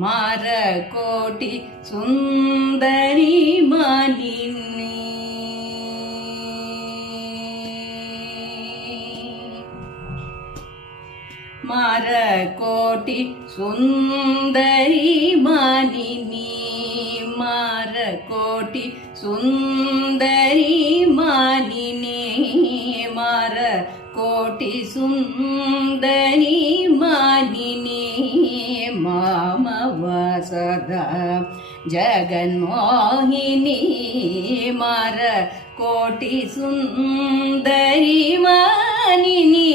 ಮಾರಕೋಟಿ ಸುಂದರಿ ಮಾಲಿನಿ ಮಾರಕೋಟಿ ಸುಂದರಿ ಮಾಲಿನಿ ಮಾರಕೋಟಿ ಸುಂದರಿ ಮಾಲಿನಿ ಮಾರಕೋಟಿ ಸುಂದರಿ ಮಾಲಿನಿ ಮಾಮವ ಸದಾ ಜಗನ್ಮೋಹಿನಿ ಮಾರಕೋಟಿ ಸುಂದರಿ ಮಾಲಿನಿ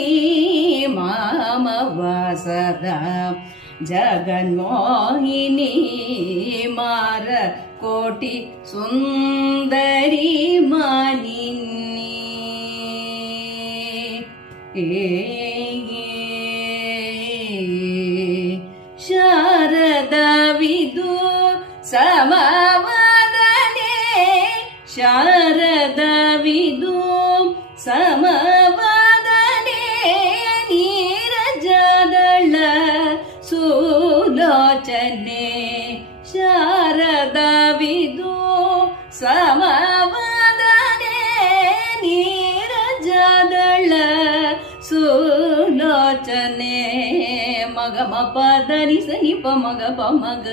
ಮಾಮವ ಸದಾ ಜಗನ್ಮೋಹಿನಿ ಮಾರಕೋಟಿ ಸುಂದರಿ ಮಾಲಿನಿ ಶಾರದವಿದು ಸಮವದನೆ ಶಾರದವಿದು ಸಮವದನೆ ನೀರಜದಳ ಸುಲೋಚನೆ ಶಾರದವಿದು ಸಮವದನೆ ನೀರಜದಳ ಸುಲೋಚನೆ ಮಗ ಮ ಪದ ನಿ ಸ ನಿ ಪ ಮಗ ಪ ಮಗ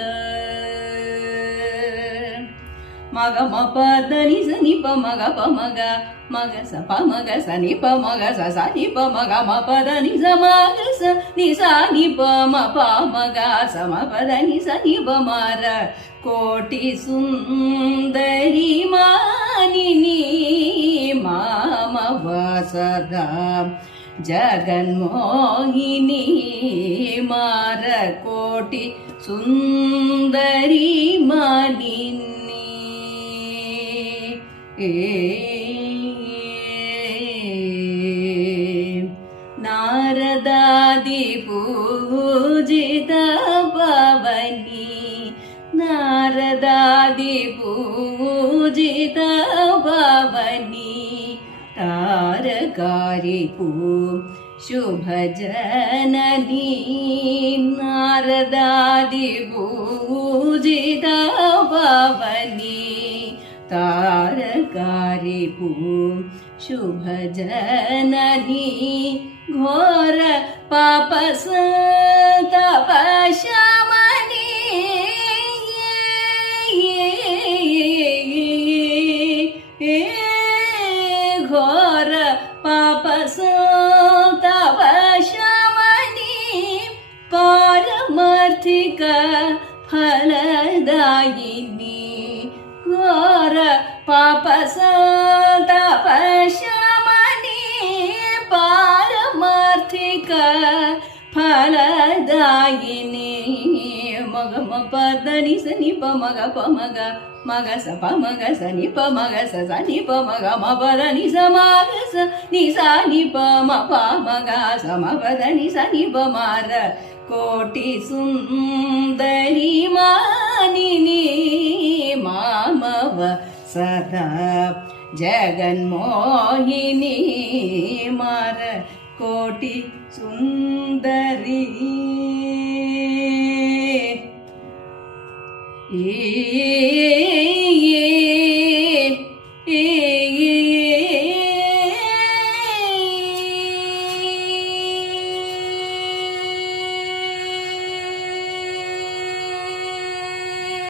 ಮಗ ಮ ಪದ ನಿ ಸ ನಿ ಪ ಮಗ ಪ ಮಗ ಮಗ ಸ ಪ ಮಗ ಸ ನಿ ಪ ಮಗ ಸ ಸ ನಿ ಪ ಮಗ ಮ ಪದ ನಿ ಸ ಮಗ ಸ ನಿ ಸ ನಿ ಪ ಮ ಪ ಮಗ ಸ ಮ ಪದ ನಿ ಸ ನಿ ಪ ಮಾರ ಕೋಟಿ ಸುಂದರಿ ಮಾಲಿನಿ ಮಾಮವ ಸದಾ ಜಗನ್ಮೋಹಿನಿ ಮಾರಕೋಟಿ ಸುಂದರಿ ಮಾಲಿನಿ ನಾರದಾದಿ ಪೂಜಿತ ಪವನಿ ನಾರದಾದಿ ಪೂಜಿತ ಪವನಿ ತಾರಕಾರಿ ಪೂ ಶುಭ ಜನನಿ ನಾರದಾದಿ ಪೂಜಿತ ಪವನಿ ತಾರಕಾರಿ ಪೂ ಶುಭ ಜನನಿ ಘೋರ ಪಾಪ ಸಂತಾಪ ಶಮನಿ ಘೋರ ಪಾಪ ಸಂತಾಪ ಶಮನಿ ಪಾರಮಾರ್ಥಿಕ ಫಲದಾಯಿನಿ ಘೋರ ಪಾಪ ಸಂತಾಪ ಶಮನಿ ಪಾರಮಾರ್ಥಿಕ ಫಲದಾಯಿನಿ ಮಗ ಮ ಪದ ನಿ ಸ ನಿ ಪ ಮಗ ಪ ಮಗ ಮಗ ಸ ಪ ಮಗ ಸ ನಿ ಪ ಮಗ ಸ ಸ ನಿ ಪ ಮಗ ಮ ಪದ ನಿ ಸ ಮಗ ಸ ನಿ ಸ ನಿ ಪ ಮ ಪ ಮಗ ಸ ಮ ಪದ ನಿ ಸ ನಿ ಪ ಮಾರ ಕೋಟಿ ಸುಂದರಿ ಮಾಲಿನಿ ಮಾಮವ ಸದಾ ಜಗನ್ಮೋಹಿನಿ ಮಾರ ಕೋಟಿ ಸುಂದರಿ ಏ